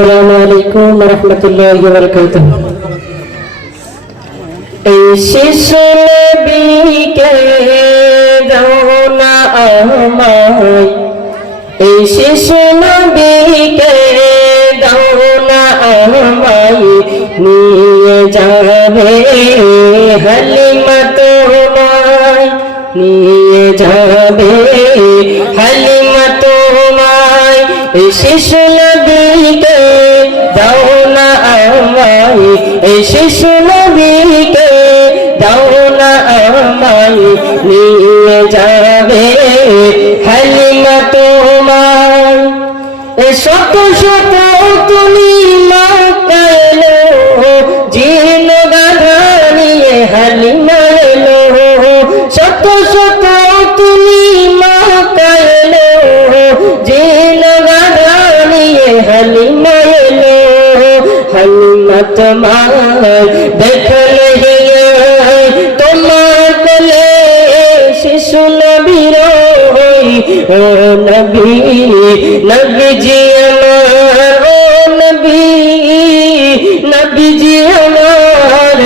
আসসালামু আলাইকুম ওয়া রাহমাতুল্লাহি ওয়া বারাকাতুহু। এই শিশু নবীকে দাও না আমায়, এই শিশু নবীকে দাও না আমায়, নিয়ে যাবে হালিমা তোমায়, নিয়ে যাবে হালিমা তোমায়। এই শিশু নবীকে দাও না আমায়, এই শিশু নবীকে দাও না আমায়, নিয়ে যাবে হালিমা তোমায়। শত শত তুমি মক্কা এলো, জিন গাধা নিয়ে হালিমা এলো, শত শত তুমি মক্কা এলো, জিন গাধা নিয়ে হালিমা এলো। হালিমা তোমার দেখলে তোমার কোলে শিশু নবীর, ও নবী নবীজি আমার, ও নবী নবীজি আমার,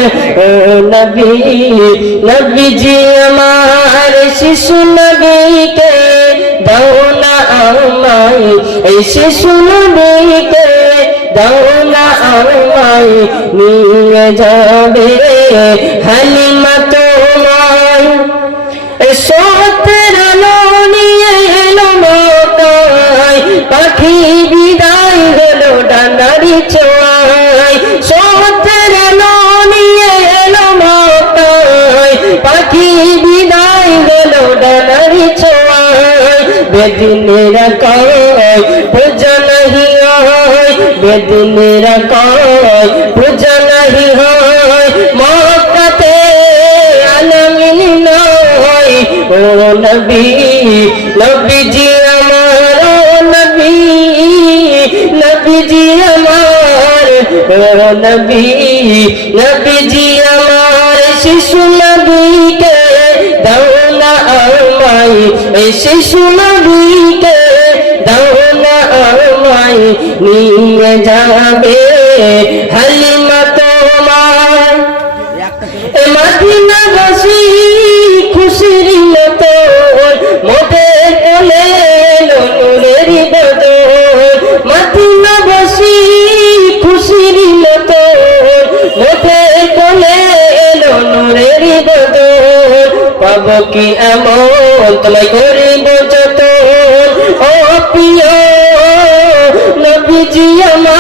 ও নবী নবীজি আমার। শিশু নবীকে দাও না আমায়, এই শিশু নবীকে দাও না আমায়, নিয়ে যাবে হালিমা তোমায়। সতের আলো নিয়ে এলো মক্কায়, পাখি বিদায় হলো ডানারি ছোঁয়ায়। সতের আলো নিয়ে এলো মক্কায়, পাখি বিদায় হলো ডানারি ছোঁয়ায়। বেদিনেরা কয় পূজা নাহি হয়, বেদিনেরা কয় পূজা নাহি হয়, মক্কাতে আলামিন নয়। ও নবী নবীজি আমার, ও নবী নবীজি আমার, ও নবী নবীজি আমার। শিশু নবীকে দাও না আমায়, এই শিশু নবীকে দাও না আমায়, নিয়ে যাবে হালিমা তোমায়। মদিনাবাসী খুশির মতো মোদের কোলে এলো নূরের বদল, মদিনাবাসী খুশির মতো মোদের কোলে এলো নূরের বদল। পাবো কি এমন তোমায়